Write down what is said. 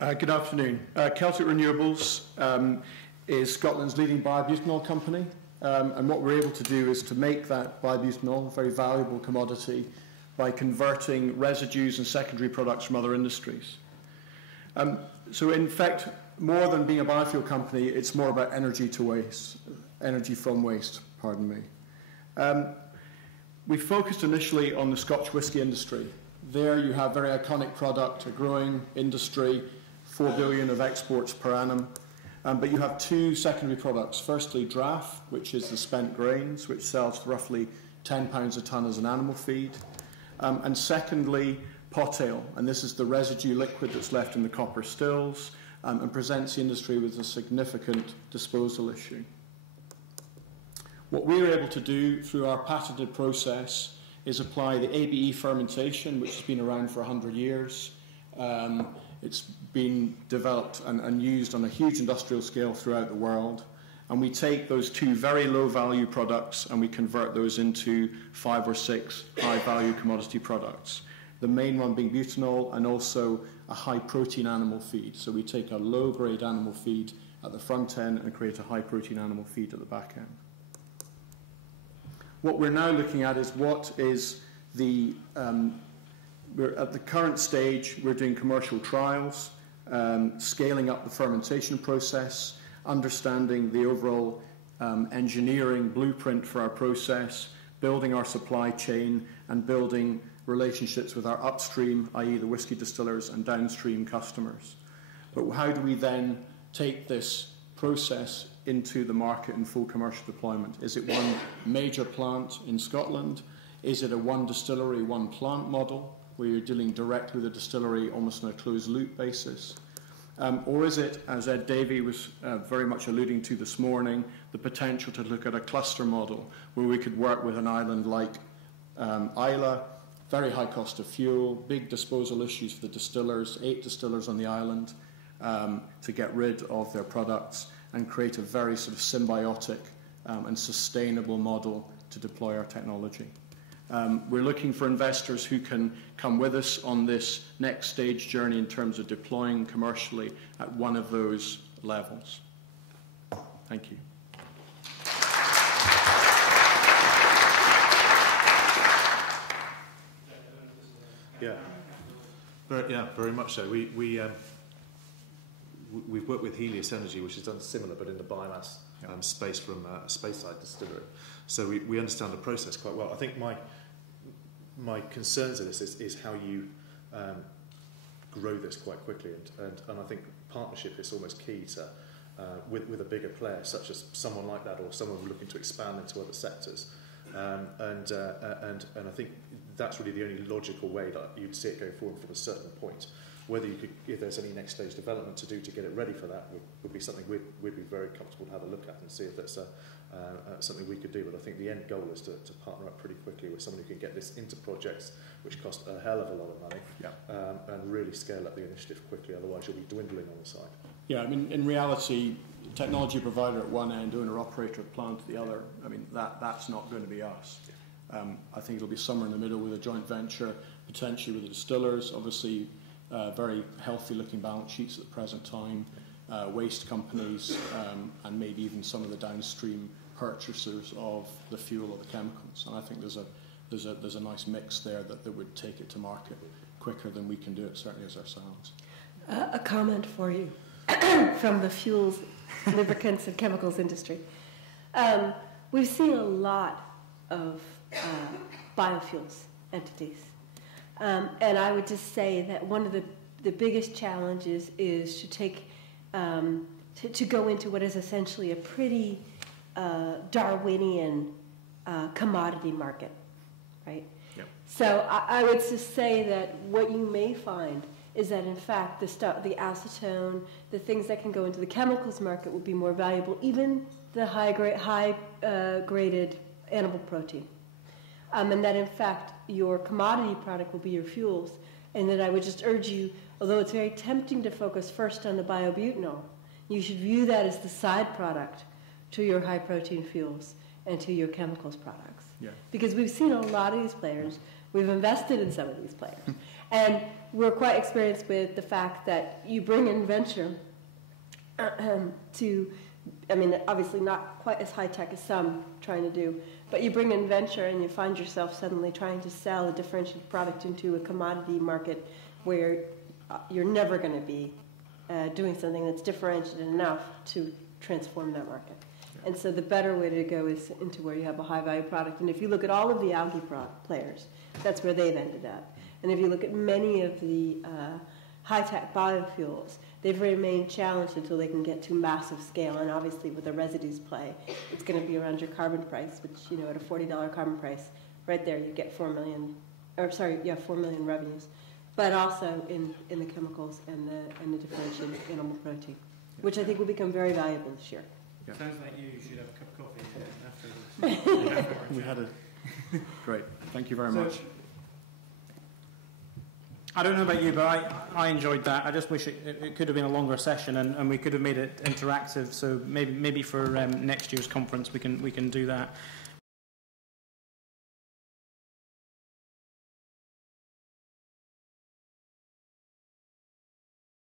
Good afternoon. Celtic Renewables is Scotland's leading biobutanol company, and what we're able to do is to make that biobutanol a very valuable commodity by converting residues and secondary products from other industries. So in fact, more than being a biofuel company, it's more about energy to waste, energy from waste, pardon me. We focused initially on the Scotch whisky industry. There you have a very iconic product, a growing industry, 4 billion of exports per annum. But you have two secondary products. Firstly, draff, which is the spent grains, which sells for roughly £10 a tonne as an animal feed. And secondly, pot ale, and this is the residue liquid that's left in the copper stills and presents the industry with a significant disposal issue. What we were able to do through our patented process is apply the ABE fermentation, which has been around for 100 years. It's been developed and used on a huge industrial scale throughout the world. And we take those two very low-value products and we convert those into 5 or 6 high-value commodity products. The main one being butanol and also a high-protein animal feed. So we take a low-grade animal feed at the front end and create a high-protein animal feed at the back end. What we're now looking at is what is the... we're at the current stage, we're doing commercial trials, scaling up the fermentation process, understanding the overall engineering blueprint for our process, building our supply chain, and building relationships with our upstream, i.e. the whisky distillers, and downstream customers. But how do we then take this process into the market in full commercial deployment? Is it one major plant in Scotland? Is it a one distillery, one plant model, where you're dealing directly with the distillery almost on a closed-loop basis? Or is it, as Ed Davey was very much alluding to this morning, the potential to look at a cluster model where we could work with an island like Islay, very high cost of fuel, big disposal issues for the distillers, 8 distillers on the island, to get rid of their products and create a very sort of symbiotic and sustainable model to deploy our technology. We're looking for investors who can come with us on this next stage journey in terms of deploying commercially at one of those levels. Thank you. Very much so. We've worked with Helios Energy, which has done similar, but in the biomass space from a Speyside distillery. So we understand the process quite well. I think my concerns in this is how you grow this quite quickly, and I think partnership is almost key to with a bigger player, such as someone like that, or someone looking to expand into other sectors. And I think that's really the only logical way that you'd see it going forward from a certain point. Whether you could, if there's any next stage development to do to get it ready for that, would be something we'd be very comfortable to have a look at and see if that's something we could do. But I think the end goal is to partner up pretty quickly with someone who can get this into projects which cost a hell of a lot of money, and really scale up the initiative quickly. Otherwise, you'll be dwindling on the side. Yeah, I mean, in reality, technology provider at one end, owner-operator at plant at the other, I mean, that's not going to be us. I think it'll be somewhere in the middle with a joint venture, potentially with the distillers, obviously very healthy-looking balance sheets at the present time, waste companies, and maybe even some of the downstream purchasers of the fuel or the chemicals. And I think there's a nice mix there that would take it to market quicker than we can do it, certainly as ourselves. A comment for you from the fuels, lubricants, and chemicals industry. We've seen a lot of biofuels entities. And I would just say that one of the biggest challenges is to take to go into what is essentially a pretty Darwinian commodity market, right? Yep. So I would just say that what you may find is that in fact the acetone, the things that can go into the chemicals market will be more valuable, even the high graded animal protein. And that in fact your commodity product will be your fuels, and that I would just urge you, although it's very tempting to focus first on the biobutanol, you should view that as the side product to your high protein fuels and to your chemicals products. Yeah. Because we've seen a lot of these players, we've invested in some of these players, And we're quite experienced with the fact that you bring in venture to, I mean, obviously not quite as high tech as some trying to do, but you bring in venture and you find yourself suddenly trying to sell a differentiated product into a commodity market where you're never going to be doing something that's differentiated enough to transform that market. And so the better way to go is into where you have a high-value product. And if you look at all of the algae players, that's where they've ended up. And if you look at many of the high-tech biofuels, they've remained challenged until they can get to massive scale. And obviously with the residues play, it's going to be around your carbon price, which, you know, at a $40 carbon price, right there you get 4 million revenues. But also in the chemicals and the differentiated animal protein, which I think will become very valuable this year. Yeah. Sounds like you should have a cup of coffee after this. We had a great. Thank you very much. I don't know about you, but I enjoyed that. I just wish it could have been a longer session, and we could have made it interactive. So maybe for next year's conference we can do that.